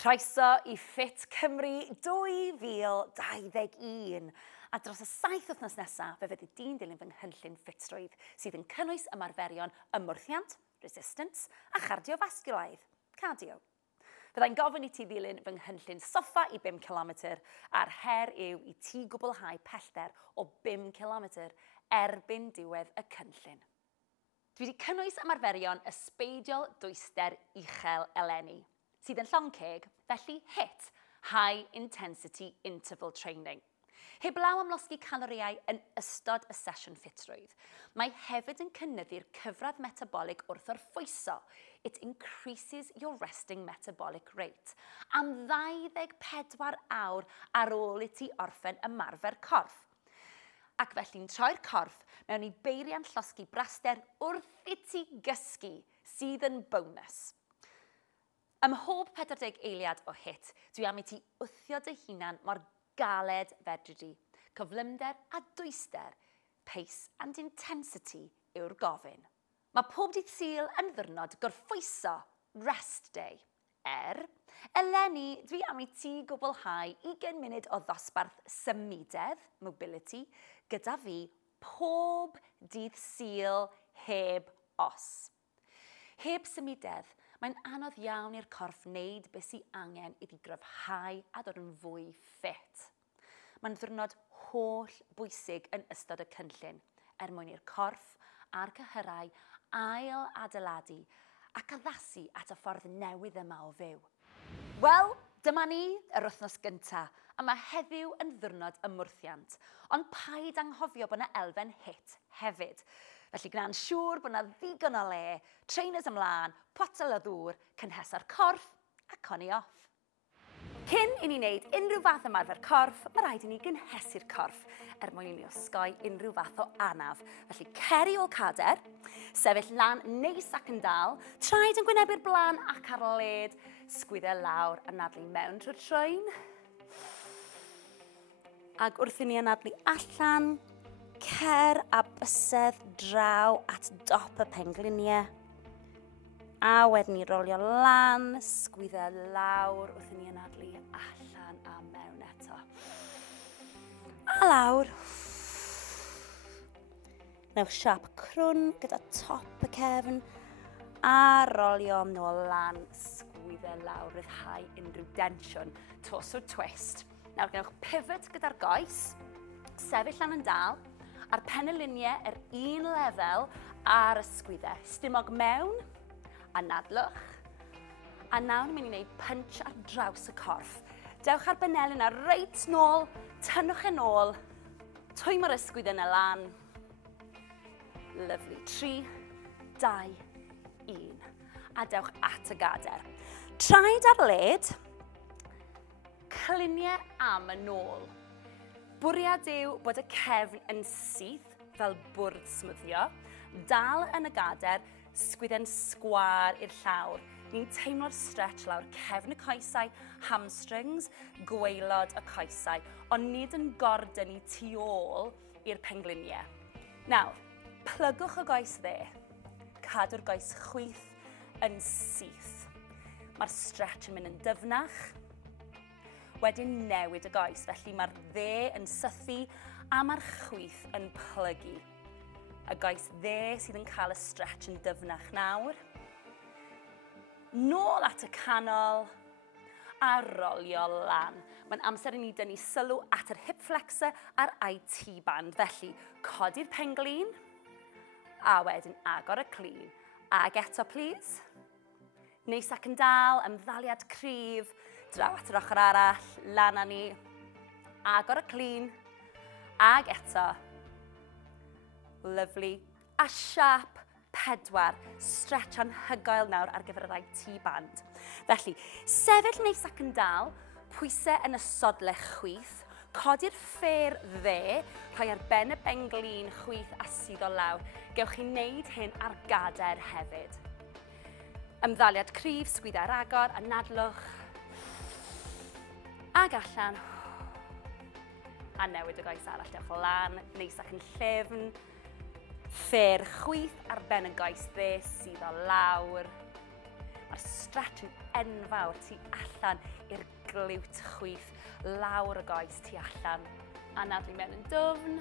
Croeso i Fit Cymru 2021. A dros y 7 wythnos nesaf, fe fydd dyn dilyn fy nghynllun ffitrwydd sydd yn cynnwys ymarferion ymwrthiant, resistance a cardiofasculaidd, cardio. Fyddai'n gofyn i ti ddilyn fy nghynllun soffa i 5 km a'r her yw i ti gwblhau pellter o 5 km erbyn diwedd y cynllun. Dwi wedi cynnwys ymarferion ysbeidiol dwyster uchel eleni, sydd yn llonceg, felly HIIT, High Intensity Interval Training. Heblaw am losgi caloriau yn ystod y sesiwn ffitrwydd, mae hefyd yn cynyddu'r cyfradd metabolic wrth orffwyso. It increases your resting metabolic rate am 24 awr ar ôl i ti orffen ymarfer corff. Ac felly'n troi'r corff mewn i beiriant llosgi braster wrth i ti gysgu, sydd yn bonus. Ym mhob 40 eiliad o HIIT, dwi am i ti wthio dy hunan mor galed fedri di. Cyflymder a dwyster, pace and intensity yw'r gofyn. Mae pob dydd Sul yn ddiwrnod gorffwyso rest day. Eleni, dwi am i ti gwblhau 20 munud o ddosbarth symudedd, mobility, gyda fi pob dydd Sul heb os. Heb symudedd, mae'n anodd iawn i'r corff wneud beth sydd angen iddi gryfhau a dod yn fwy ffit. Mae'n ddiwrnod holl bwysig yn ystod y cynllun, mwyn i'r corff a'r cyhyrau ail adeiladu ac addasu at y ffordd newydd yma o fyw. Wel, dyma ni yr wythnos gynta, a mae heddiw yn ddiwrnod ymwrthiant, ond paid anghofio bod yna elfen HIIT hefyd. Felly gwna'n siŵr bod yna ddigon o le, trainers ymlaen, potel o ddŵr, cynhesa'r corff a coni off. Cyn i ni wneud unrhyw fath ymarfer corff, mae rhaid i ni gynhesu'r corff mwyn i ni osgoi unrhyw fath o anaf. Felly ceri ôl cader, sefyll lan neis ac yn dal, traed yn gwynebu'r blaen ac ar led, sgwydde lawr a nadlu mewn trwy'r troen. Ac wrth i ni anadlu allan, cer a bysedd draw at dop y pengliniau. A wedyn ni rolio lan, sgwydde lawr wrth i ni anadlu allan a mewn eto. A lawr. Newch siap crwn gyda top y cefn a rolio nôl lan, sgwydde lawr, ryddhau unrhyw densiwn, torso twist. Nawr gnewch pivot gyda'r goes, sefyll lan yn dal, a'r penyluniau yr un lefel ar ysgwydde. Stumog mewn, a nadlwch. A nawr mynd i wneud punch ar draws y corff. Dewch ar benelyn a reit nôl, tynnwch yn ôl, twymo'r ysgwydde yna lan. Lyfli. 3, 2, 1. A dewch at y gader. Traed ar led, cliniau am y nôl. Bwriad yw bod y cefn yn syth fel bwrdd smwddio, dal yn y gader, sgwydde'n sgwar i'r llawr. Ni'n teimlo'r stretch lawr cefn y coesau, hamstrings, gwaelod y coesau, ond nid yn gordyn i tu ôl i'r pengliniau. Nawr, plygwch y goes dde, cadw'r goes chwith yn syth. Mae'r stretch yn mynd yn dyfnach, wedyn newid y goes, felly mae'r dde yn sythu a mae'r chwith yn plygu. Y goes dde sydd yn cael y stretch yn dyfnach nawr. Nôl at y canol a rolio lan. Mae'n amser i ni dynnu sylw at yr hip flexor a'r IT band, felly codi'r penglin a wedyn agor y clean. Ag eto, please. Neis ac yn dal, ymddaliad cryf, draw at yr ochr arall, lan â ni, agor y clean, ag eto. Lyfli. A siap 4, stretch anhygoel nawr ar gyfer yr IT band. Felly, sefyll neis ac yn dal, pwysau yn y sodle chwith, codi'r ffêr dde, rhoi ar ben y benglin chwith a suddo lawr. Gewch chi wneud hyn ar gader hefyd. Ymddaliad cryf, sgwydda'r agor a nadlwch. Ag allan. A newid y goes arall, dewch lan, neis ac yn llefn. Ffêr chwith ar ben y goes dde, suddo lawr. Mae'r stretch yn enfawr tu allan i'r glwt chwith, lawr y goes tu allan. Anadlu mewn yn dwfn.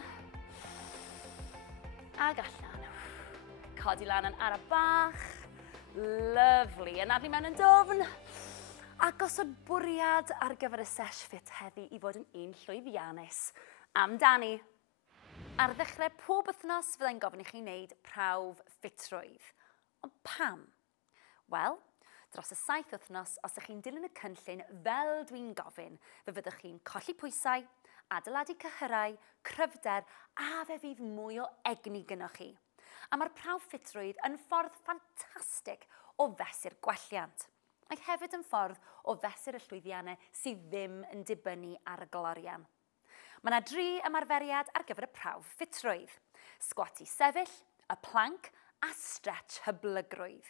Ag allan. Codi lan yn ara bach. Lyfli. Anadlu mewn yn dwfn. A gosod bwriad ar gyfer y sesh fit heddi i fod yn un llwyddiannus. Amdani. Ar ddechrau pob wythnos fyddai'n gofyn i chi wneud prawf ffitrwydd. Ond pam? Wel, dros y 7 wythnos, os ydych chi'n dilyn y cynllun fel dwi'n gofyn, fe fyddwch chi'n colli pwysau, adeiladu cyhyrau, cryfder, a fe fydd mwy o egni gynnwch chi. A mae'r prawf ffitrwydd yn ffordd ffantastig o fesur gwelliant. Mae hefyd yn ffordd o fesur y llwyddiannau sydd ddim yn dibynnu ar y glorian. Mae yna 3 ymarferiad ar gyfer y prawf ffitrwydd. Sgwat i sefyll, y planc a stretch hyblygrwydd.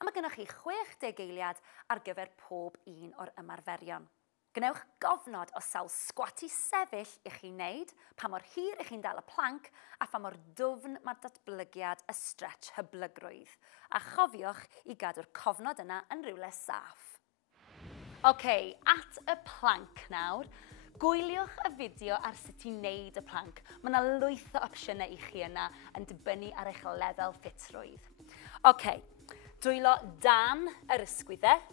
A mae gennych chi 60 eiliad ar gyfer pob un o'r ymarferion. Gwnewch gofnod o sawl sgwat i sefyll i chi wneud, pa mor hir i chi'n dal y planc a pha mor dwfn mae'r datblygiad y stretch hyblygrwydd. A chofiwch i gadw'r cofnod yna yn rywle saff. OK, at y planc nawr. Gwyliwch y fideo ar sut i wneud y planc. Mae yna lwyth o opsiynau i chi yna yn dibynnu ar eich lefel ffitrwydd. OK, dwylo dan yr ysgwyddau.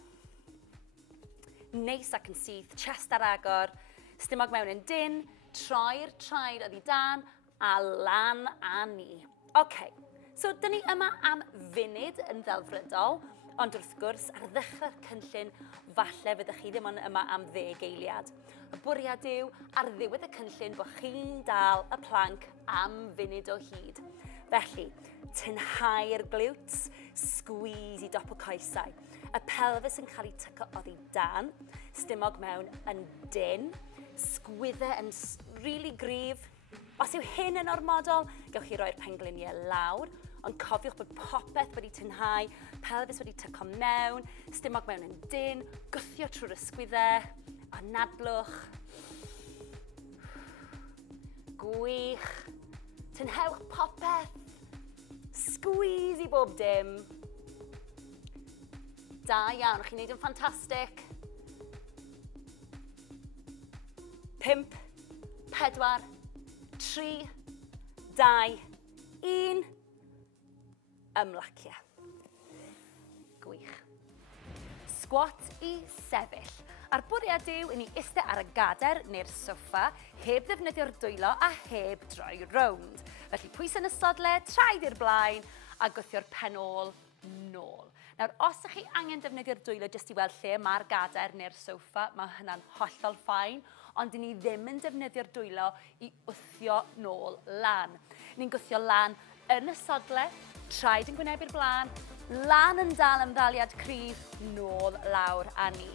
Neis ac yn syth, chest ar agor, stumog mewn yn dyn, troi'r traed oddi dan, a lan a ni. OK, so dyn ni yma am funud yn ddelfrydol, ond wrth gwrs ar ddechrau'r cynllun, falle fyddwch chi ddim ond yma am 10 eiliad. Y bwriad yw ar ddiwedd y cynllun bod chi'n dal y planc am funud o hyd. Felly, tynhau'r glwts, squeeze i dop y coesau. Y pelfis yn cael ei tyco oddi dan, stumog mewn yn dyn, sgwyddau yn really gryf. Os yw hyn yn ormodol, gewch chi roi'r pengliniau lawr, ond cofiwch bod popeth wedi tynhau, pelfis wedi tyco mewn, stumog mewn yn dyn, gwthio trwy'r ysgwyddau, anadlwch. Gwych. Tynhewch popeth. Squeeze i bob dim. Da iawn, chi'n neud yn ffantastig. 5, 4, 3, 2, 1. Ymlacio. Gwych. Sgwat i sefyll. A'r bwriad yw i ni eistedd ar y gader neu'r soffa, heb ddefnyddio'r dwylo a heb droi rownd. Felly pwys yn y sodle, traed i'r blaen a gwthio'r pen ôl nôl. Nawr, os ydych chi angen defnyddio'r dwylo jyst i weld lle mae'r gader neu'r soffa, mae hynna'n hollol ffain, ond ni ddim yn defnyddio'r dwylo i wthio nôl lan. Ni'n gwthio lan yn y sodle, traed yn gwynebu'r blaen, lan yn dal ymddaliad cryf, nôl lawr a ni.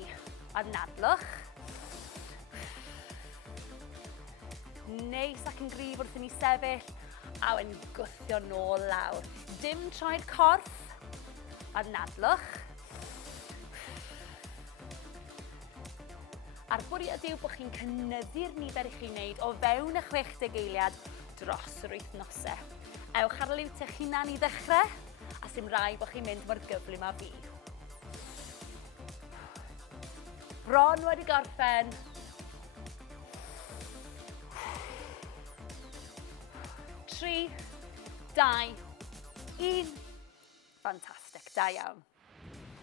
Anadlwch. Neis ac yn gryf wrth i ni sefyll, a wedyn gwthio nôl lawr. Dim troi'r corff. Anadlwch. A'r bwriad yw bod chi'n cynyddu'r nifer i chi'n wneud o fewn y 60 eiliad dros yr wythnosau. Ewch ar liwt eich hunan i ddechrau, a sy'n rai bod chi'n mynd mor gyflym a fi. Bron wedi gorffen. 3, 2, 1. Ffantastig, da iawn.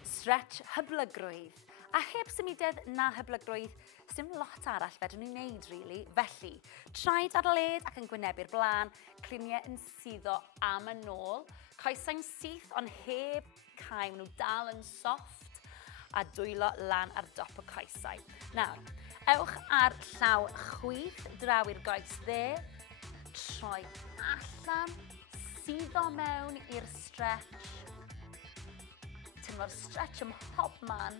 Stretch hyblygrwydd. A heb symudiad na hyblygrwydd, dim lot arall fedrwn ni'n neud, really. Felly, traed ar led ac yn gwynebu'r blaen, cliniau yn suddo am y nôl, coesau'n syth ond heb cau, maen nhw dal yn soft, a dwylo lan ar dop y coesau. Nawr, ewch ar llaw chwith, draw i'r goes dde, troi allan, suddo mewn i'r stretch. Tynfo'r stretch ym mhobman,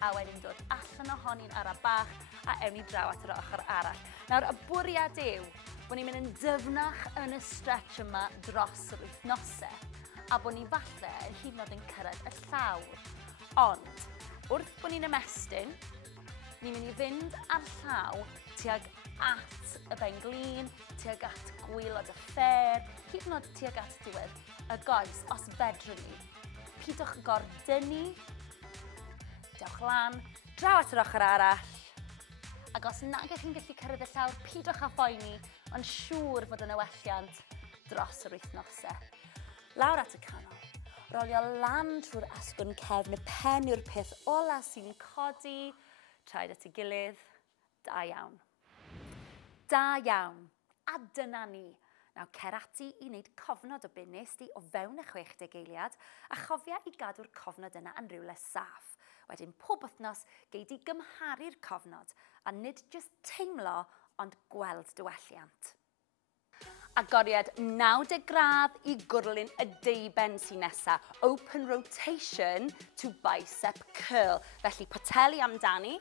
a wedyn dod allan ohoni'n ara bach, a ewn ni draw at yr ochr arall. Nawr, y bwriad yw bod ni'n mynd yn dyfnach yn y stretch yma dros yr wythnosau, a bod ni falle yn hyd yn oed yn cyrraedd y llawr. Ond, wrth bod ni'n ymestyn, ni'n mynd i fynd ar llaw tuag at y benglin, tuag at gwylod y ffer, hyd yn oed tuag at diwedd y goes, os fedrwn ni. Pidwch gordynnu lan, draw at yr ochr arall. Ac os nag ych chi'n gallu cyrraedd y llawr, pidwch â phoeni, ond siŵr fod yn ewelliant dros yr wythnosau. Lawr at y canol, rolio lan trwy'r asgwrn cefn, y pen yw'r peth ola sy'n codi, traed at ei gilydd, da iawn. Da iawn, a dyna ni. Naw cer ati i wneud cofnod o bunes di o fewn y 60 eiliad a chofia i gadw'r cofnod yna yn rywle saff. Wedyn pob wythnos gei di gymharu'r cofnod a nid jyst teimlo ond gweld diwelliant. Agoriad 90 gradd i gwrlyn y deiben sy'n nesa. Open rotation to bicep curl. Felly poteli amdani.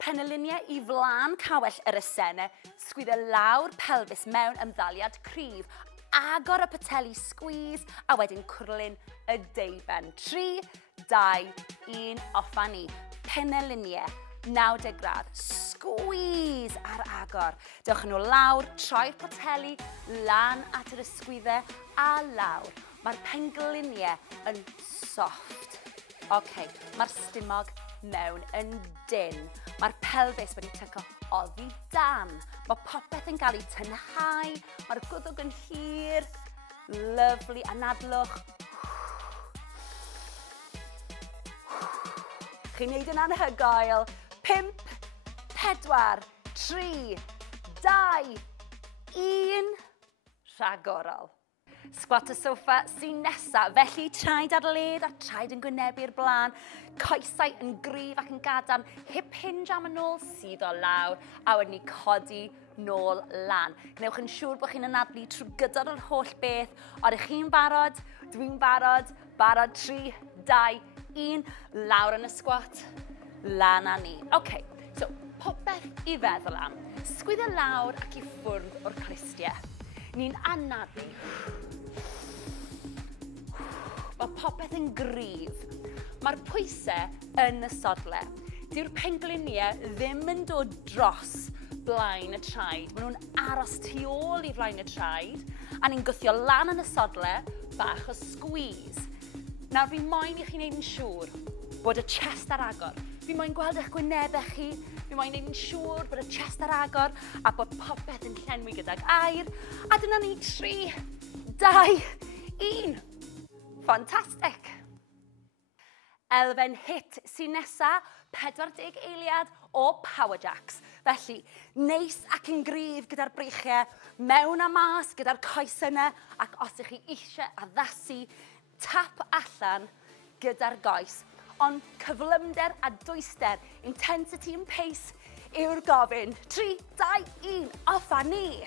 Penyluniau i flan cawell yr esene, sgwyddo lawr pelfis mewn ymddaliad cryf, agor y pateli squeeze a wedyn cwrlyn y deiben. 3, 2, 1, offa ni. Penyluniau, 90 gradd, squeeze ar agor. Dewch nhw lawr, troi'r pateli, lan at yr ysgwyddau a lawr. Mae'r pengluniau yn soft. Mae'r stumog mewn yn dyn. Mae'r pelfis wedi tyco oddi dan. Mae popeth yn cael ei tynhau. Mae'r gwddwg yn hir. Lyfli, anadlwch. Chi'n neud yn anhygoel. 5, 4, 3, 2, 1. Rhagorol. Sgwat y soffa sy'n nesa, felly traed ar led a traed yn gwynebu'r blaen, coesau yn gryf ac yn gadarn, hip hinge am y nôl sydd o lawr, a wedyn ni codi nôl lan. Gnewch yn siŵr bod chi'n anadlu trwy gydol yr holl beth. Oeddech chi'n barod? Dwi'n barod. Barod 3, 2, 1. Lawr yn y sgwat. Lan â ni. So popeth i feddwl am. Sgwyddo lawr ac i ffwrdd o'r clistiau. Ni'n anadlu. Mae popeth yn gryf. Mae'r pwysau yn y sodle. Dyw'r pengluniau ddim yn dod dros blaen y traed. Maen nhw'n aros tu ôl i flaen y traed. A ni'n gwthio lan yn y sodle, bach o squeeze. Nawr fi moyn i chi wneud yn siŵr bod y chest ar agor. Fi moyn gweld eich gwynebau chi. Fi moyn wneud yn siŵr bod y chest ar agor a bod popeth yn llenwi gydag air. A dyna ni 3, 2, 1. Ffantastig! Elfen hit sy'n nesa, 40 eiliad o power jacks. Felly, neis ac yn gryf gyda'r breichiau, mewn a mas gyda'r coes yna, ac os ych chi eisiau addasu, tap allan gyda'r goes. Ond cyflymder a dwyster, intensity and pace yw'r gofyn. 3, 2, 1, offa ni!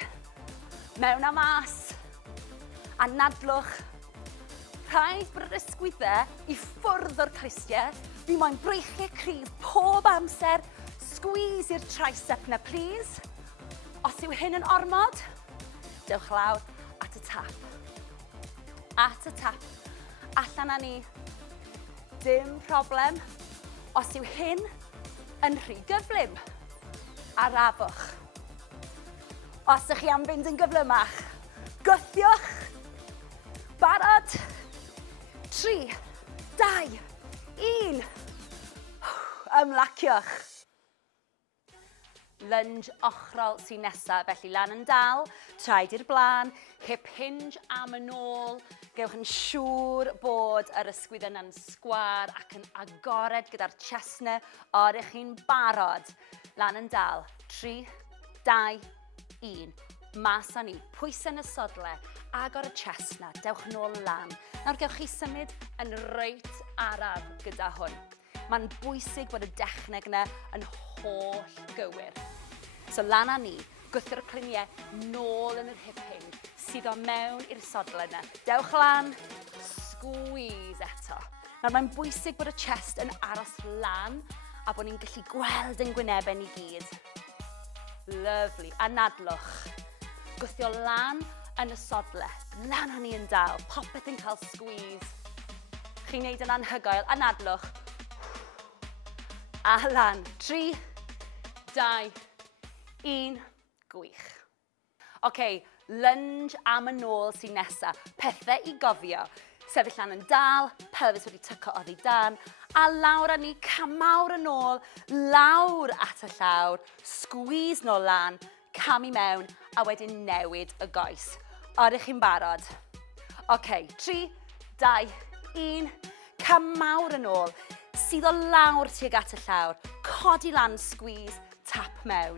Mewn a mas, anadlwch. Rhaid bod yr ysgwyddau i ffwrdd o'r clistiau. Fi moyn breichiau cryf pob amser. Squeeze i'r tricep na, please. Os yw hyn yn ormod, dewch lawr at y tap. At y tap. Allan â ni. Dim problem. Os yw hyn yn rhy gyflym, arafwch. Os ych chi am fynd yn gyflymach, gwthiwch. Barod. 3, 2, 1. Ymlaciwch. Lunge ochrol sy'n nesa, felly lan yn dal, traed i'r blaen, hip hinge am yn ôl. Gewch yn siŵr bod yr ysgwydd yna'n sgwar ac yn agored gyda'r chestnau. Oeddech chi'n barod. Lan yn dal. 3, 2, 1. Mas â ni. Pwys yn y sodle. Agor y chestna. Dewch nôl lan. Nawr gewch chi symud yn reit araf gyda hwn. Mae'n bwysig bod y dechneg yna yn holl gywir. So lan â ni, gwthio'r cliniau nôl yn yr hip hinge, sydd o mewn i'r sodle yna. Dewch lan, squeeze eto. Nawr mae'n bwysig bod y chest yn aros lan a bod ni'n gallu gweld yn gwynebau ni gyd. Lyfli, anadlwch. Gwthio lan yn y sodle, lan â ni yn dal, popeth yn cael squeeze. Chi'n neud yn anhygoel, anadlwch. A lan, 3, 2, 1, gwych. Lunge am y nôl sy'n nesa. Pethau i gofio. Sefyll lan yn dal, pelfis wedi tyco oddi dan, a lawr â ni, camawr yn ôl, lawr at y llawr, squeeze nôl lan, cam i mewn, a wedyn newid y goes. Odych chi'n barod? OK, 3, 2, 1, camawr yn ôl, sydd o lawr tuag at y llawr, codi lan, squeeze, tap mewn,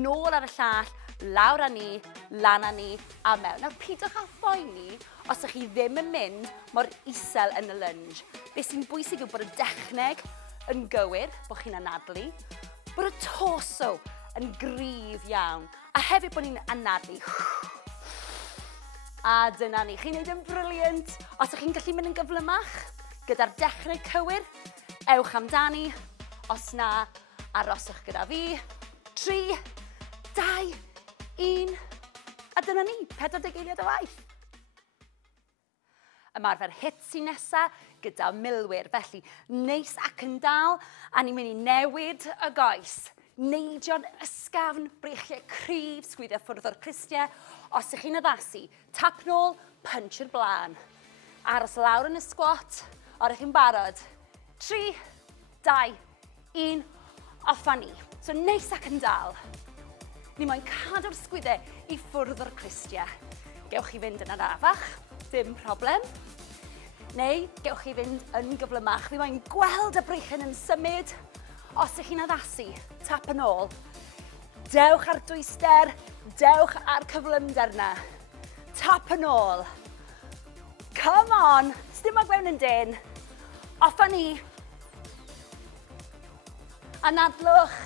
nôl ar y llall, lawr â ni, lan â ni, a mewn. Nawr, pidwch â phoeni os ydych chi ddim yn mynd mor isel yn y lunge. Be sy'n bwysig yw bod y dechneg yn gywir, bod chi'n anadlu, bod y torso yn gryf iawn, a hefyd bod ni'n anadlu. A dyna ni, chi'n neud yn briliant. Os ydych chi'n gallu mynd yn gyflymach, gyda'r dechneg cywir, ewch amdani, os na, aroswch gyda fi. 3, 2, 1, a dyna ni, 40 eiliad o waith. Ymarfer hit sy'n nesa gyda milwyr, felly neis ac yn dal, a ni'n mynd i newid y goes. Neidio'n ysgafn, breichiau cryf, sgwyddio ffwrdd o'r cristiau. Os ydych chi'n addasu, tap nôl, punch i'r blaen. Aros lawr yn y squat, odych chi'n barod. 3, 2, 1, off a ni. So neis ac yn dal. Ni moyn cadw'r sgwydau i ffwrdd o'r cristiau. Gewch chi fynd yn arafach, dim problem. Neu gewch chi fynd yn gyflymach. Fi moyn gweld y breichiau yn symud. Os ydych chi'n addasu, tap yn ôl. Dewch ar dwyster, dewch ar cyflymder na. Tap yn ôl. Come on, sdim ag mewn yn dyn. Off a ni. Anadlwch.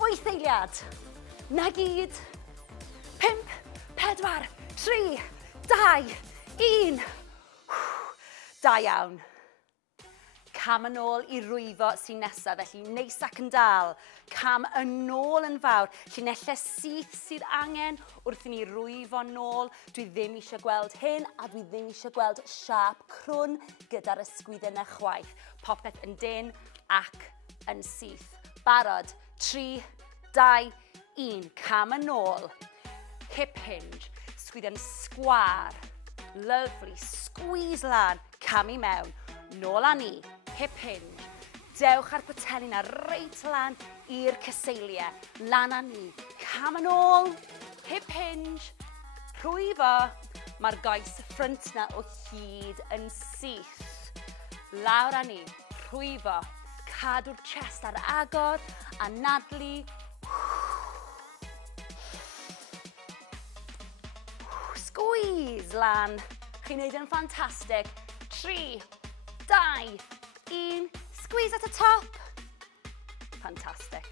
8 eiliad. Na gyd. 5, 4, 3, 2, 1. Da iawn. Cam yn ôl i rwyfo sy'n nesaf, felly neis ac yn dal. Cam yn ôl yn fawr, llinellau syth sydd angen wrth i ni rwyfo nôl. Dwi ddim eisiau gweld hyn, a dwi ddim eisiau gweld siap crwn gyda'r ysgwyddau na chwaith. Popeth yn dyn ac yn syth. Barod, 3, 2, 1. Cam yn ôl. Hip hinge, sgwyddo'n sgwar. Lovely, squeeze lan, cam i mewn. Nôl â ni, hip hinge. Dewch ar poteli na reit lan i'r cyseiliau. Lan â ni, cam yn ôl, hip hinge. Rhwyfo, mae'r goes ffrynt na o hyd yn syth. Lawr â ni, rhwyfo. Cadw'r chest ar agor, anadlu. Squeeze lan. Chi'n neud yn ffantastig. 3, 2, 1. Squeeze at y top. Fantastic.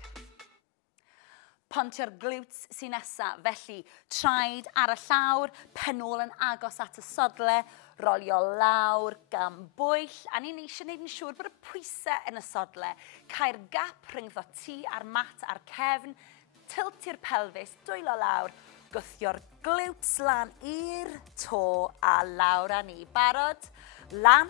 Pontio'r glutes sy'n nesa, felly traed ar y llawr, penol yn agos at y sodle, rolio lawr gan bwyll, a ni'n eisiau gwneud yn siŵr bod y pwysau yn y sodle. Cau'r gap rhyngddo ti a'r mat a'r cefn, tiltio'r pelfis, dwylo lawr, gwthio'r glutes lan i'r to a lawr â ni. Barod? Lan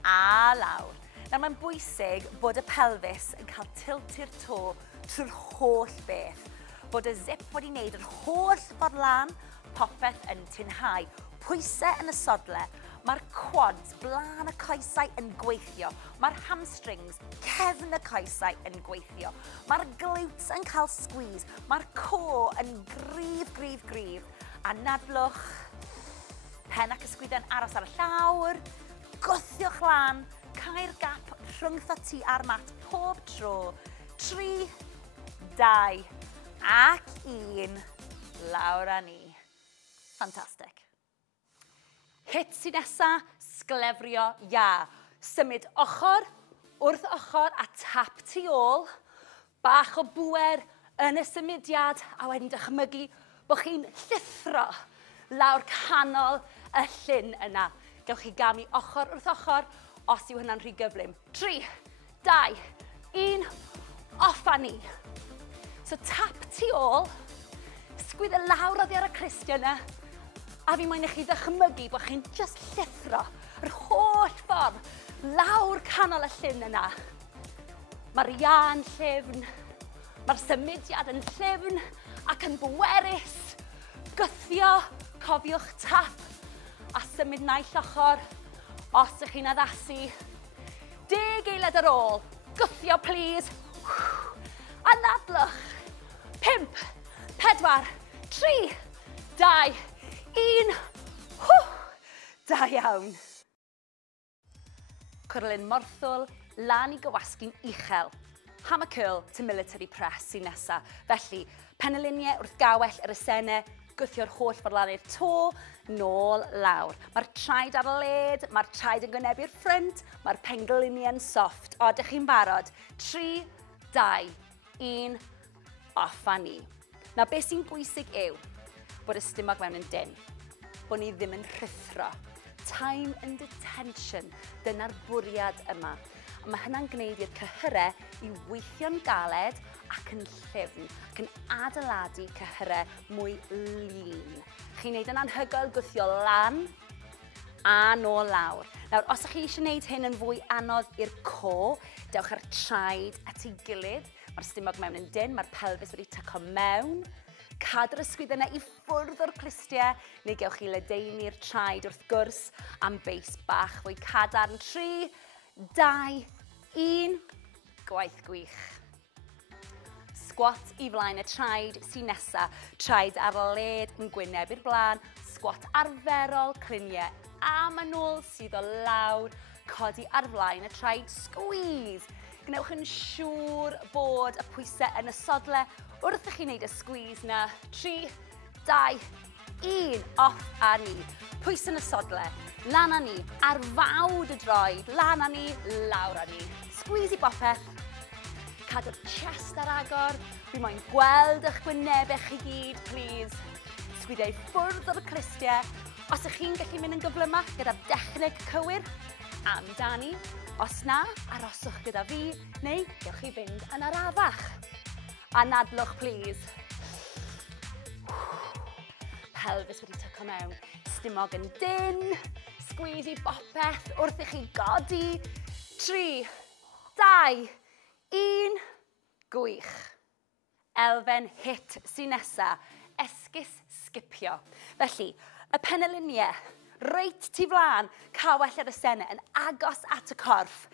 a lawr. Nawr mae'n bwysig bod y pelfis yn cael tiltio'r to trwy'r holl beth. Bod y zip wedi wneud yr holl ffordd lan, popeth yn tinhau. Pwysau yn y sodle, mae'r quads, blaen y coesau yn gweithio. Mae'r hamstrings, cefn y coesau yn gweithio. Mae'r glutes yn cael squeeze. Mae'r core yn gryf, gryf, gryf. Anadlwch, pen ac ysgwydden aros ar y llawr. Gwthiwch lan, cau'r gap rhyngtho ti ar mat pob tro. 3, 2, ac 1. Lawr â ni. Fantastic. Hit sy'n nesa, sglefrio ia. Symud ochr wrth ochr a tap tu ôl. Bach o bwer yn y symudiad a wedyn dychmygu bod chi'n llithro lawr canol y llyn yna. Gewch chi gamu ochr wrth ochr os yw hynna'n rhy gyflym. 3, 2, 1, off a ni. So tap tu ôl, sgwyddo lawr oddi ar y cristia yna, a fi moyn i chi ddychmygu bod chi'n just llithro yr holl ffordd lawr canol y llyn yna. Mae'r ia'n llyfn, mae'r symudiad yn llyfn ac yn bwerus. Gythio, cofiwch tap a symud naill ochr os ydych chi'n addasu. 10 eiliad ar ôl. Gwthio, please. Anadlwch. 5, 4, 3, 2, 1. Da iawn. Cwrlyn morthwl, lan i gywasgu'n uchel. Hammer curl to military press sy'n nesa. Felly, penyluniau wrth gawell yr esene, gwthio'r holl ffordd lan i'r to, nôl lawr. Mae'r traed ar y led, mae'r traed yn gynebu'r ffrynt, mae'r pengluniau yn soft. O, ydych chi'n barod? 3, 2, 1, off a ni. Nawr, beth sy'n bwysig yw bod y stumog mewn yn dyn, bod ni ddim yn rhythro. Time and detention, dyna'r bwriad yma. Mae hynna'n gwneud i'r cyhyrau i weithio'n galed ac yn llyfn, ac yn adeiladu cyhyrau mwy lun. Chi'n neud yn anhygoel gwthio lan a nôl lawr. Nawr, os ydych chi eisiau gwneud hyn yn fwy anodd i'r co, dewch ar traed at ei gilydd. Mae'r stumog mewn yn dyn, mae'r pelfis wedi tyco mewn. Cadw'r ysgwydd yna i ffwrdd o'r clustiau, neu gewch chi ledaenu'r traed wrth gwrs am beis bach fwy cadarn. 3, 2, 1, gwaith gwych. Squat i flaen y traed sy'n nesa, traed ar y led yn gwyneb i'r blaen, squat arferol, cluniau am y nôl sydd o lawr, codi ar flaen y traed, squeeze. Gnewch yn siŵr bod y pwysau yn y sodle wrth i chi wneud y squeeze na. 3, 2, 1, off a ni. Pwys yn y sodle, lan a ni, ar fawd y droed, lan a ni, lawr a ni. Squeeze i bopeth, cadw'r chest ar agor, fi moyn gweld eich gwynebau chi gyd, please. Sgwydau ffwrdd o'r clustiau. Os ydych chi'n gallu mynd yn gyflymach gyda'r dechneg cywir, amdani. Os na, aroswch gyda fi, neu gewch chi fynd yn arafach. Anadlwch, please. Pelfis wedi tyco mewn. Stumog yn dyn. Squeeze i bopeth wrth i chi godi. 3, 2, 1. Gwych. Elfen hit sy'n nesa. Esgus sgipio. Felly, y penyluniau reit tu flaen, cawell ar y sene yn agos at y corff.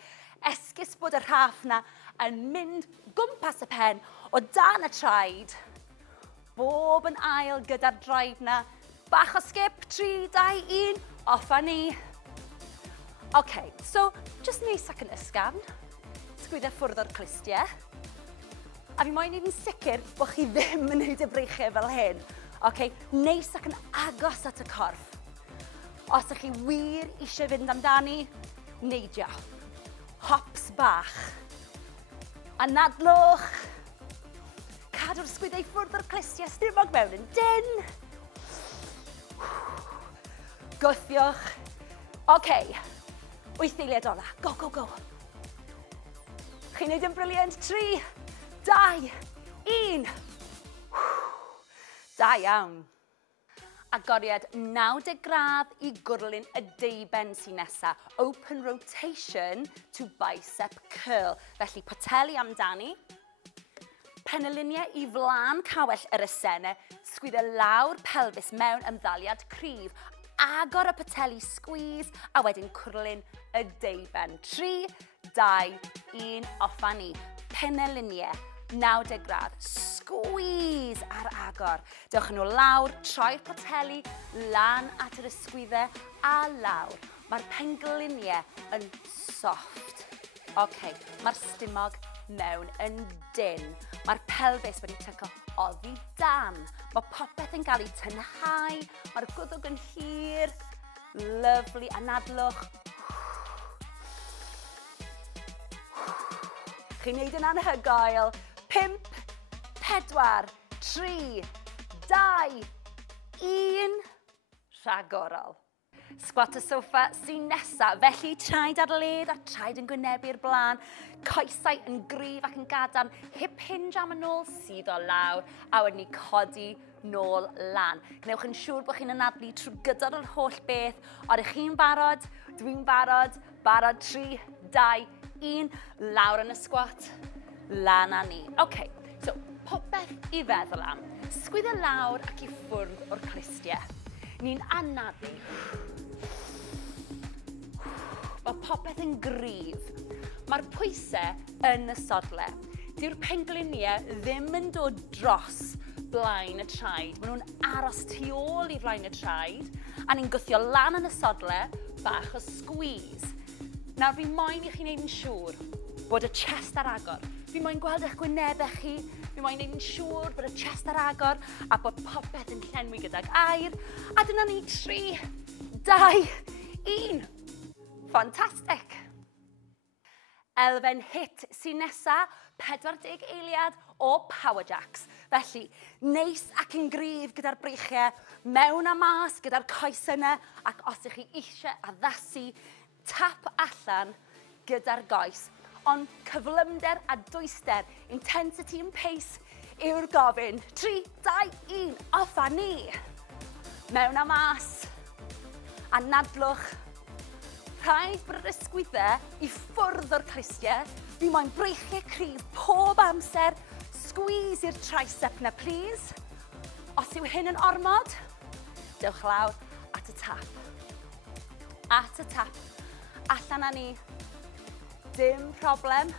Esgus bod y rhaff na yn mynd gwmpas y pen o dan y traed. Bob yn ail gyda'r droed na. Bach o skip, 3, 2, 1, off a ni. OK, so just neis ac yn ysgafn. Sgwydau ffwrdd o'r clustiau. A fi moyn i'n sicr bod chi ddim yn gwneud y breichau fel hyn. OK, neis ac yn agos at y corff. Os ydych chi wir eisiau fynd amdani, neidio. Hops bach. Anadlwch. Cadw'r sgwydau ffwrdd o'r clustiau, stumog mewn yn dyn. Gwthiwch. OK, 8 eiliad ola. Go, go, go. Chi'n neud yn briliant. 3, 2, 1. Da iawn. Agoriad 90 gradd i gwrlyn y deiben sy'n nesa. Open rotation to bicep curl. Felly poteli amdani. Penyluniau i flaen cawell yr esene. Sgwyddo lawr pelfis mewn ymddaliad cryf. Agor y poteli squeeze a wedyn cwrlyn y deiben. 3, 2, 1, off a ni. Penyluniau. 90 gradd. Squeeze ar agor. Dewch nhw lawr, troi'r poteli, lan at yr ysgwyddau a lawr. Mae'r pengluniau yn soft. OK, mae'r stumog mewn yn dyn. Mae'r pelfis wedi tyco oddi dan. Mae popeth yn cael ei tynhau. Mae'r gwddwg yn hir. Lyflu, anadlwch. Chi'n neud yn anhygoel. 5, 4, 3, 2, 1. Rhagorol. Squat y soffa sy'n nesa, felly traed ar led a traed yn gwynebu'r blaen, coesau yn gryf ac yn gadarn, hip hinge am y nôl sydd o lawr, a wedyn ni codi nôl lan. Gnewch yn siŵr bod chi'n anadlu trwy gydol yr holl beth. Odych chi'n barod? Dwi'n barod. Barod 3, 2, 1. Lawr yn y squat. Lan a ni. OK, so popeth i feddwl am. Sgwyddo lawr ac i ffwrdd o'r clustiau. Ni'n anadlu Mae popeth yn gryf. Mae'r pwysau yn y sodlau. Dyw'r pengliniau ddim yn dod dros blaen y traed. Maen nhw'n aros tu ôl i flaen y traed, a ni'n gwthio lan yn y sodlau bach o squeeze. Nawr, fi moyn i chi wneud yn siŵr bod y chest ar agor. Fi moyn gweld eich gwynebau chi. Fi moyn wneud yn siŵr bod y chest ar agor a bod popeth yn llenwi gydag air. A dyna ni 3, 2, 1. Fantastic! Elfen hit sy'n nesa, 40 eiliad o power jacks. Felly, neis ac yn gryf gyda'r breichiau, mewn a mas gyda'r coes yna, ac os ych chi eisiau addasu, tap allan gyda'r goes. Ond cyflymder a dwyster, intensity and pace yw'r gofyn. 3, 2, 1, off a ni. Mewn a mas. Anadlwch. Rhaid bod yr ysgwyddau i ffwrdd o'r clustiau. Fi moyn breichiau cryf pob amser. Squeeze i'r tricep na, please. Os yw hyn yn ormod, dewch lawr at y tap. At y tap. Allan â ni. Dim problem.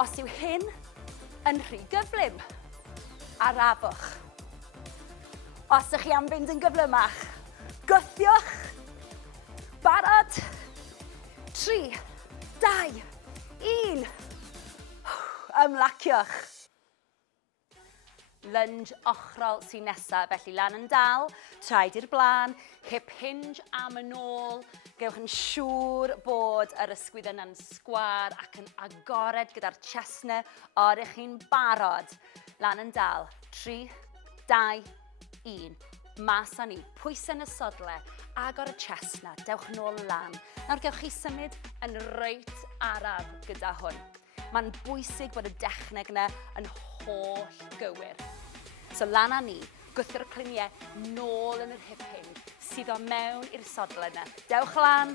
Os yw hyn yn rhy gyflym, arafwch. Os ych chi am fynd yn gyflymach, gwthiwch. Barod. 3, 2, 1. Ymlaciwch. Lunge ochrol sy'n nesaf, felly lan yn dal, traed i'r blaen, hip hinge am yn ôl. Gewch yn siŵr bod yr ysgwydd yna'n sgwar ac yn agored gyda'r chestnau. Oeddech chi'n barod. Lan yn dal. 3, 2, 1. Mas â ni. Pwys yn y sodlau. Agor y chestnau. Dewch nôl lan. Nawr gewch chi symud yn reit araf gyda hwn. Mae'n bwysig bod y dechneg yna yn holl gywir. So lan â ni, gwthio'r cliniau nôl yn yr hip hinge, sydd o mewn i'r sodlau yna. Dewch lan,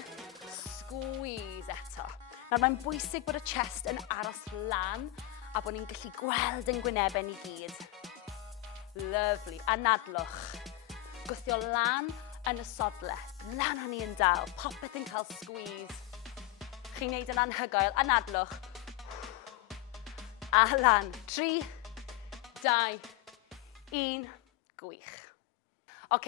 squeeze eto. Nawr mae'n bwysig bod y chest yn aros lan a bod ni'n gallu gweld yn gwynebau ni gyd. Lovely. Anadlwch. Gwthio lan yn y sodlau. Lan â ni yn dal. Popeth yn cael squeeze. Chi'n neud yn anhygoel. Anadlwch. A lan. 3, 2, 1. Gwych. OK,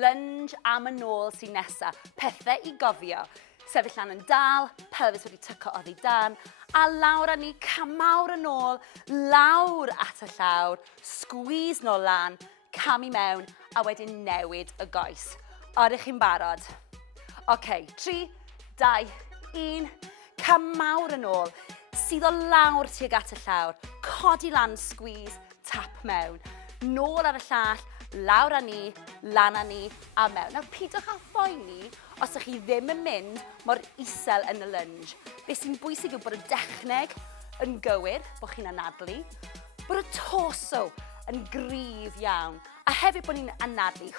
lunge am yn ôl sy'n nesa. Pethau i gofio. Sefyll lan yn dal, pelvis wedi tyco oddi dan, a lawr â ni, camawr yn ôl, lawr at y llawr, squeeze nôl lan, cam i mewn, a wedyn newid y goes. Oeddech chi'n barod? OK, 3, 2, 1, camawr yn ôl, sydd o lawr tuag at y llawr, codi lan, squeeze, tap mewn, nôl ar y llall, lawr â ni, lan â ni, a mewn. Nawr, pidwch â phoeni os ych chi ddim yn mynd mor isel yn y lunge. Be sy'n bwysig yw bod y dechneg yn gywir, bod chi'n anadlu, bod y torso yn gryf iawn, a hefyd bod ni'n anadlu.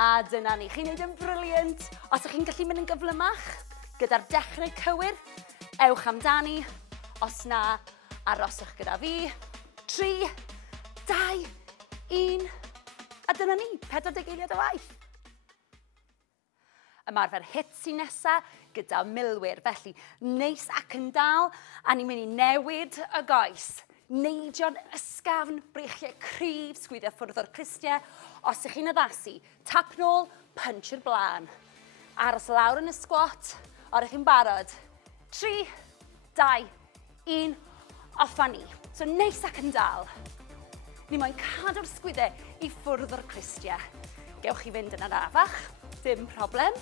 A dyna ni. Chi'n neud yn briliant. Os ych chi'n gallu mynd yn gyflymach, gyda'r dechneg cywir, ewch amdani. Os na, aroswch gyda fi. 3, 2, 1. A dyna ni, 40 eiliad o waith. Ymarfer hit sy'n nesa gyda milwyr. Felly, neis ac yn dal, a ni'n mynd i newid y goes. Neidio'n ysgafn, breichiau cryf, sgwyddio ffwrdd o'r clustiau. Os ych chi'n addasu, tap nôl, punch i'r blaen. Aros lawr yn y squat, oeddech chi'n barod. 3, 2, 1, off a ni. So neis ac yn dal. Ni moyn cadw'r sgwydau i ffwrdd o'r clustiau. Gewch chi fynd yn arafach, dim problem.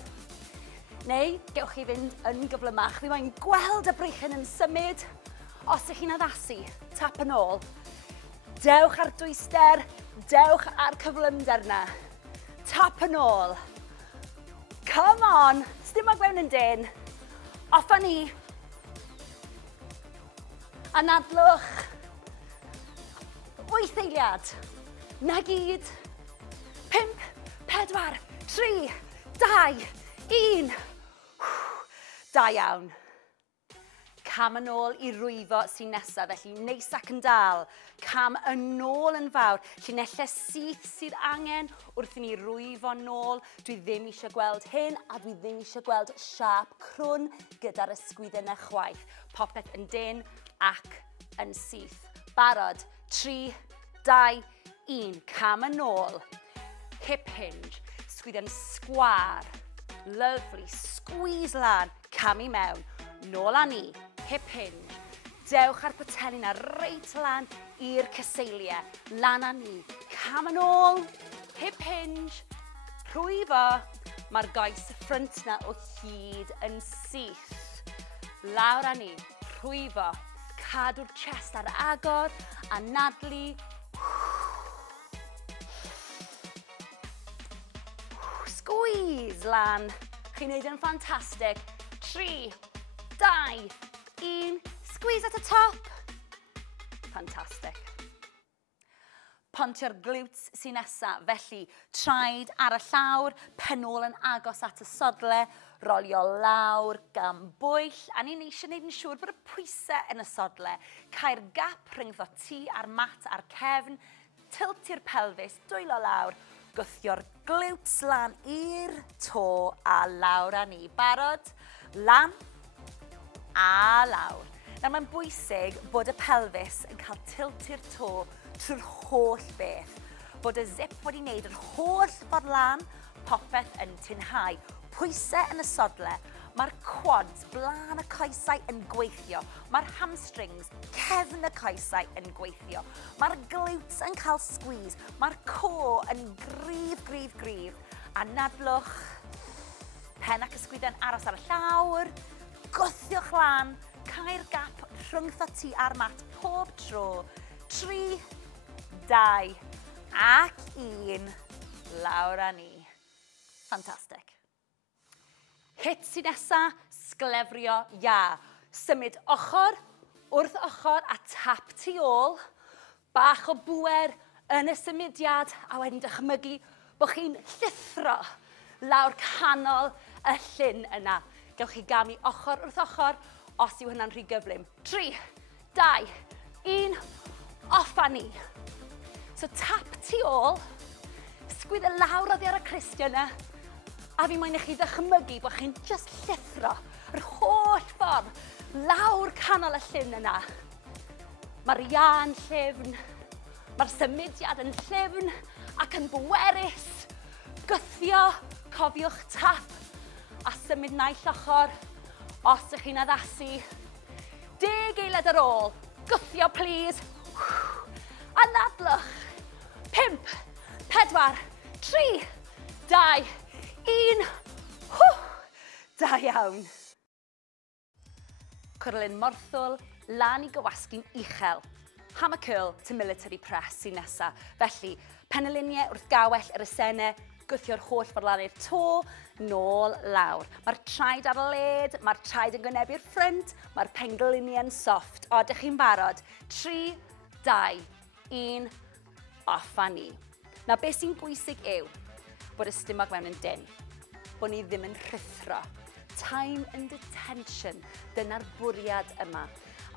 Neu gewch chi fynd yn gyflymach. Fi moyn gweld y breichiau yn symud. Os ych chi'n addasu, tap yn ôl. Dewch ar dwyster, dewch ar cyflymder na. Tap yn ôl. Come on, sdim ag mewn yn dyn. Off a ni. Anadlwch. 8 eiliad. Na gyd. 5, 4, 3, 2, 1. Da iawn. Cam yn ôl i rwyfo sy'n nesaf, felly neis ac yn dal. Cam yn ôl yn fawr, llinellau syth sydd angen wrth i ni rwyfo nôl. Dwi ddim eisiau gweld hyn, a dwi ddim eisiau gweld siap crwn gyda'r ysgwyddau yna chwaith. Popeth yn dyn ac yn syth. Barod, 3, 2, 1. Cam yn ôl. Hip hinge, sgwydden sgwar. Lovely, squeeze lan, cam i mewn. Nôl â ni, hip hinge. Dewch ar poteli na reit lan i'r cyseiliau. Lan â ni, cam yn ôl, hip hinge. Rhwyfo, mae'r goes ffrynt na o hyd yn syth. Lawr â ni, rhwyfo. Cadw'r chest ar agor, anadlu. Squeeze lan. Chi'n neud yn ffantastig. 3, 2, 1. Squeeze at y top. Fantastic. Pontio'r glutes sy'n nesa, felly traed ar y llawr, penol yn agos at y sodle, rolio lawr gan bwyll, a ni'n eisiau gwneud yn siŵr bod y pwysau yn y sodle. Cau'r gap rhyngddo ti a'r mat a'r cefn, tiltio'r pelfis, dwylo lawr, gwthio'r glutes lan i'r to a lawr â ni. Barod? Lan a lawr. Nawr mae'n bwysig bod y pelfis yn cael tiltio'r to trwy'r holl beth. Bod y zip wedi wneud yr holl ffordd lan, popeth yn tinhau. Pwysau yn y sodle, mae'r quads, blaen y coesau yn gweithio. Mae'r hamstrings, cefn y coesau yn gweithio. Mae'r glutes yn cael squeeze. Mae'r core yn gryf. Anadlwch, pen ac ysgwyddau'n aros ar y llawr. Gwthiwch lan, cau'r gap rhyngddo ti a'r mat pob tro. 3, 2 ac 1. Lawr â ni. Fantastic. Hit sy'n nesa, sglefrio ia. Symud ochr wrth ochr a tap tu ôl. Bach o bwer yn y symudiad a wedyn dychmygu bod chi'n llithro lawr canol y llyn yna. Gewch chi gamu ochr wrth ochr os yw hynna'n rhy gyflym. 3, 2, 1, off â ni. So tap tu ôl, sgwyddo lawr oddi ar y cristia yna, a fi moyn i chi ddychmygu bod chi'n just llithro yr holl ffordd lawr canol y llyn yna. Mae'r ia yn llyfn, mae'r symudiad yn llyfn ac yn bwerus. Gythio, cofiwch tap a symud naill ochr os ydych chi'n addasu. 10 eiliad ar ôl. Gythio, please. Anadlwch. 5, 4, 3, 2, 1. Da iawn. Cwrlyn morthwl, lan i gywasgu'n uchel. Hammer curl to military press sy'n nesa. Felly, penyluniau wrth gawell yr esene, gwthio'r holl ffordd lan i'r to, nôl lawr. Mae'r traed ar y led, mae'r traed yn gwynebu'r ffrynt, mae'r pengluniau yn soft. O, ydych chi'n barod? 3, 2, 1, off â ni. Nawr, beth sy'n bwysig yw bod y stumog mewn yn dyn, bod ni ddim yn rhythro. Time and detention, dyna'r bwriad yma.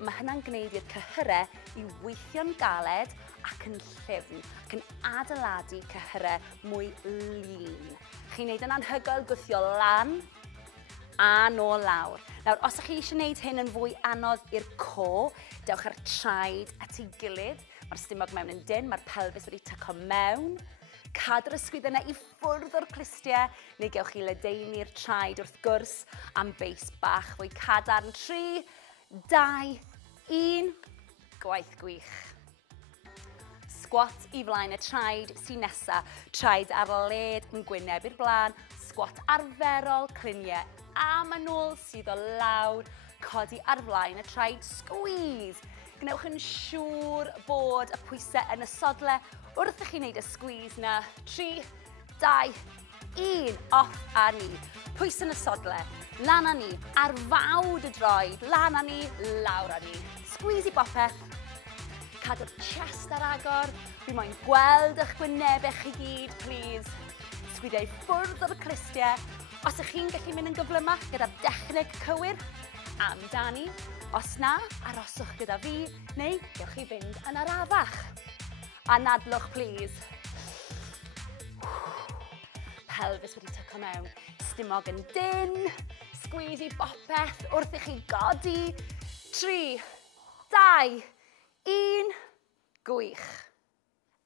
Mae hynna'n gwneud i'r cyhyrau i weithio'n galed ac yn llyfn, ac yn adeiladu cyhyrau mwy lean. Chi'n neud yn anhygoel gwthio lan a nôl lawr. Nawr, os ydych chi eisiau gwneud hyn yn fwy anodd i'r core, dewch ar traed at ei gilydd. Mae'r stumog mewn yn dyn, mae'r pelfis wedi tyco mewn. Cadw'r ysgwydd yna i ffwrdd o'r clistiau, neu gewch chi ledaenu'r traed wrth gwrs am beis bach fwy cadarn. 3, 2, 1, gwaith gwych. Squat i flaen y traed sy'n nesa, traed ar y led yn gwynebu'r blaen, squat arferol, cliniau am yn ôl sydd o lawr, codi ar flaen y traed, squeeze. Gnewch yn siŵr bod y pwysau yn y sodle wrth i chi wneud y squeeze na. 3, 2, 1, off a ni. Pwys yn y sodle, lan a ni, ar fawd y droed, lan a ni, lawr a ni. Squeeze i bopeth. Cadw'r chest ar agor. Fi moyn gweld eich gwynebau chi gyd, please. Sgwydau ffwrdd o'r clistiau. Os ych chi'n gallu mynd yn gyflymach gyda'r dechneg cywir, amdani. Os na, aroswch gyda fi, neu gewch chi fynd yn arafach. Anadlwch, please. Pelvis wedi tyco mewn. Stumog yn dyn. Squeezy bopeth wrth i chi godi. 3, 2, 1. Gwych.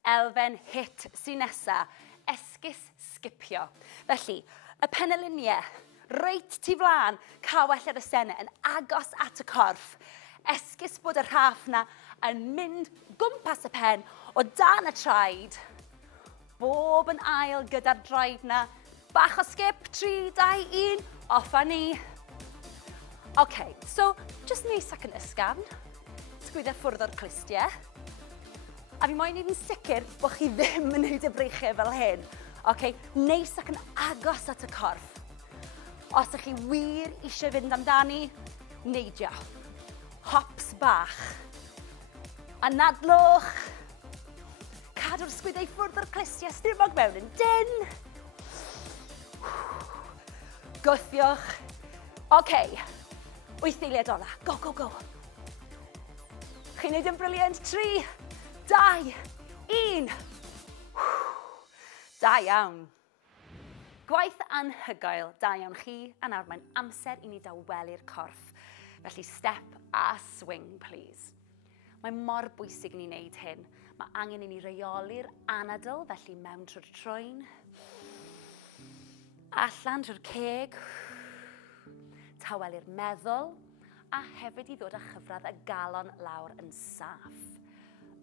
Elfen hit sy'n nesa. Esgus sgipio. Felly, y penyluniau. Reit tu flan, cawell ar y sene yn agos at y corff. Esgus bod y rhaff na yn mynd gwmpas y pen o dan y traed. Bob yn ail gyda'r draed na. Bach o skip, 3, 2, 1, off a ni. OK, so just neis ac yn ysgafn. Sgwydda ffwrdd o'r clistiau. A fi moyn i'n sicr bod chi ddim yn gwneud y breichau fel hyn. OK, neis ac yn agos at y corff. Os ydych chi wir eisiau fynd amdani, neidio. Hops bach. Anadlwch. Cadw'r sgwyddau ffwrdd o'r clistiau, stumog mewn yn dyn. Gwthiwch. OK, 8 eiliad ola. Go, go, go. Chi'n neud yn briliant. 3, 2, 1. Da iawn. Gwaith anhygoel, da iawn chi, a nawr mae'n amser i ni dawelu'r corff. Felly step a swing, please. Mae mor bwysig i ni wneud hyn. Mae angen i ni reoli'r anadl, felly mewn trwy'r trwyn. Allan trwy'r ceg. Tawelu'r meddwl, a hefyd i ddod â chyfradd y galon lawr yn saff.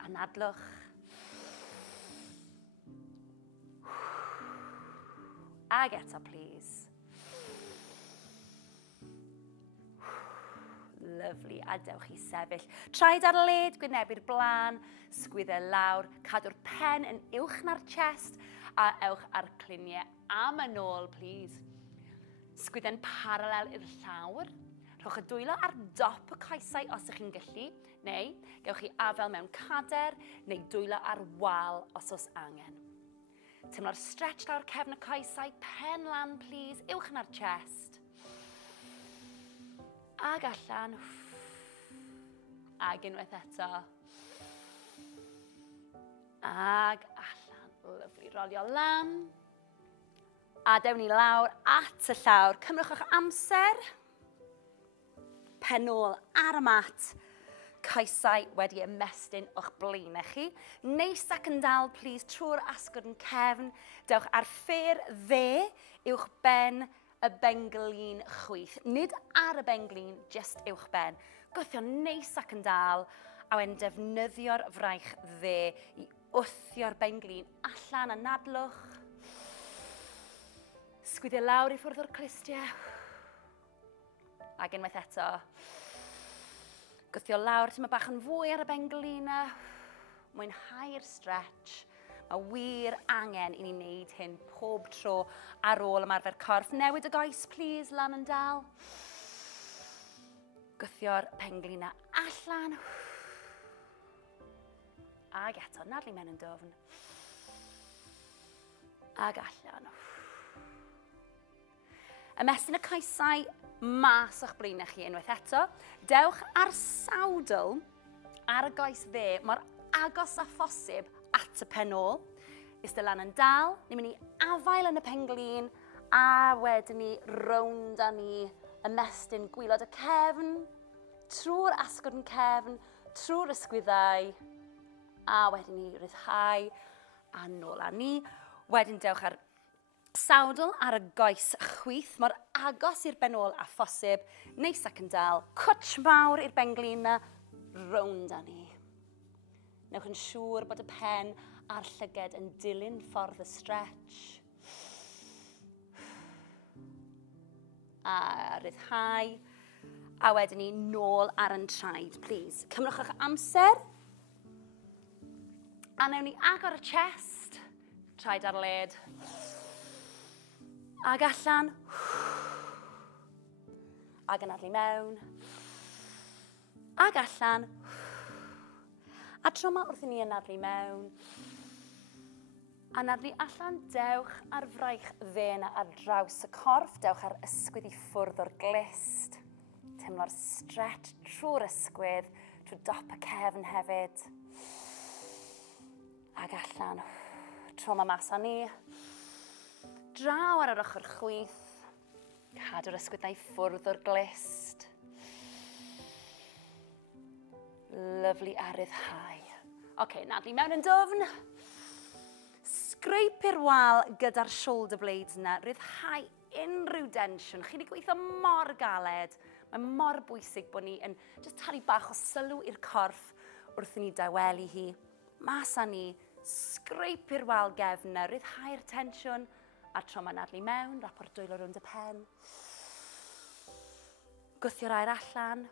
Anadlwch. Ag eto, please. Lyfli, a dewch i sefyll. Traed ar y led, gwynebu'r blaen, sgwyddau lawr, cadw'r pen yn uwch na'r chest, a ewch ar cluniau am yn ôl, please. Sgwyddau'n paralel i'r llawr. Rhowch y dwylo ar dop y coesau os ydych chi'n gallu, neu gewch chi afel mewn cader, neu dwylo ar wal os oes angen. Teimlo'r stretch lawr cefn y coesau, pen lan, please, uwch na'r chest. Ag allan. Ag unwaith eto. Ag allan. Lyfli, rolio lan. A dewn ni lawr at y llawr. Cymrwch eich amser. Pen ôl ar y mat. Coesau wedi ymestyn o'ch blaenau chi. Neis ac yn dal, please, trwy'r asgwrn yn cefn. Dewch ar ffêr dde uwch ben y benglin chwith. Nid ar y benglin, just uwch ben. Gwthio neis ac yn dal, a wedyn defnyddio'r fraich dde i wthio'r benglin allan a nadlwch. Sgwyddio lawr i ffwrdd o'r clistiau. Ac unwaith eto. Gwthio lawr, ti'n bach yn fwy ar y benglina. Mwynhau'r stretch. Mae wir angen i ni wneud hyn pob tro ar ôl ymarfer corff. Newid y goes, please, lan yn dal. Gwthio'r penglina allan. Ag eto, nadlu mewn yn dofn. Ag allan. Ymestyn y coesau mas o'ch blaenau chi unwaith eto. Dewch ar sawdl ar y goes dde mor agos a phosib at y pen ôl. Iste lan yn dal, ni'n mynd i afael yn y penglin a wedyn ni rownd a ni ymestyn gwylod y cefn, trwy'r asgwrn cefn, trwy'r ysgwyddau a wedyn ni ryddhau a nôl a ni. Wedyn dewch ar sawdl ar y goes chwith, mor agos i'r ben ôl a phosib, neis ac yn dal, cwtsh mawr i'r benglina, rownd â ni. Newch yn siŵr bod y pen a'r llyged yn dilyn ffordd y stretch. A ryddhau, a wedyn ni nôl ar yn traed, please. Cymrwch eich amser, a newn ni agor y chest, traed ar led. Ag allan. Ag yn adlu mewn. Ag allan. A tro yma wrth i ni anadlu mewn. Anadlu allan, dewch ar fraich dde na ar draws y corff. Dewch ar ysgwydd i ffwrdd o'r glist. teimlo'r stretch trwy'r ysgwydd, trwy dop y cefn hefyd. Ag allan, tro ma mas o ni. Draw ar yr ochr chwith. Cadw'r ysgwydd na i ffwrdd o'r glist. Lyflu a ryddhau. Oce, nadlu mewn yn dwfn. Scrape i'r wal gyda'r shoulder blades yna. Ryddhau unrhyw densiwn. Chi wedi gweithio mor galed. Mae mor bwysig bod ni yn just taro bach o sylw i'r corff wrth i ni dawelu hi. Mas â ni, scrape i'r wal gefn yna, ryddhau'r tensiwn, a tro ma nadlu mewn, rapor dwylo rownd y pen. Gwthio'r aer allan.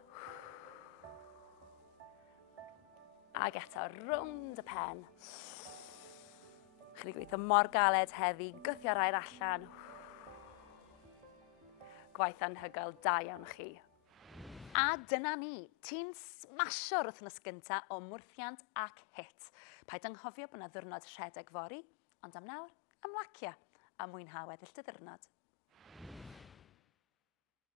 Ag eto rownd y pen. Chi wedi gweithio mor galed heddi, gwthio'r aer allan. Gwaith anhygoel da iawn chi. A dyna ni, ti'n smasio'r wythnos gyntaf o mwrthiant ac hit. Paid anghofio bod yna ddiwrnod rhedeg fori, ond am nawr, ymlacia a mwynhau weddill dy ddiwrnod.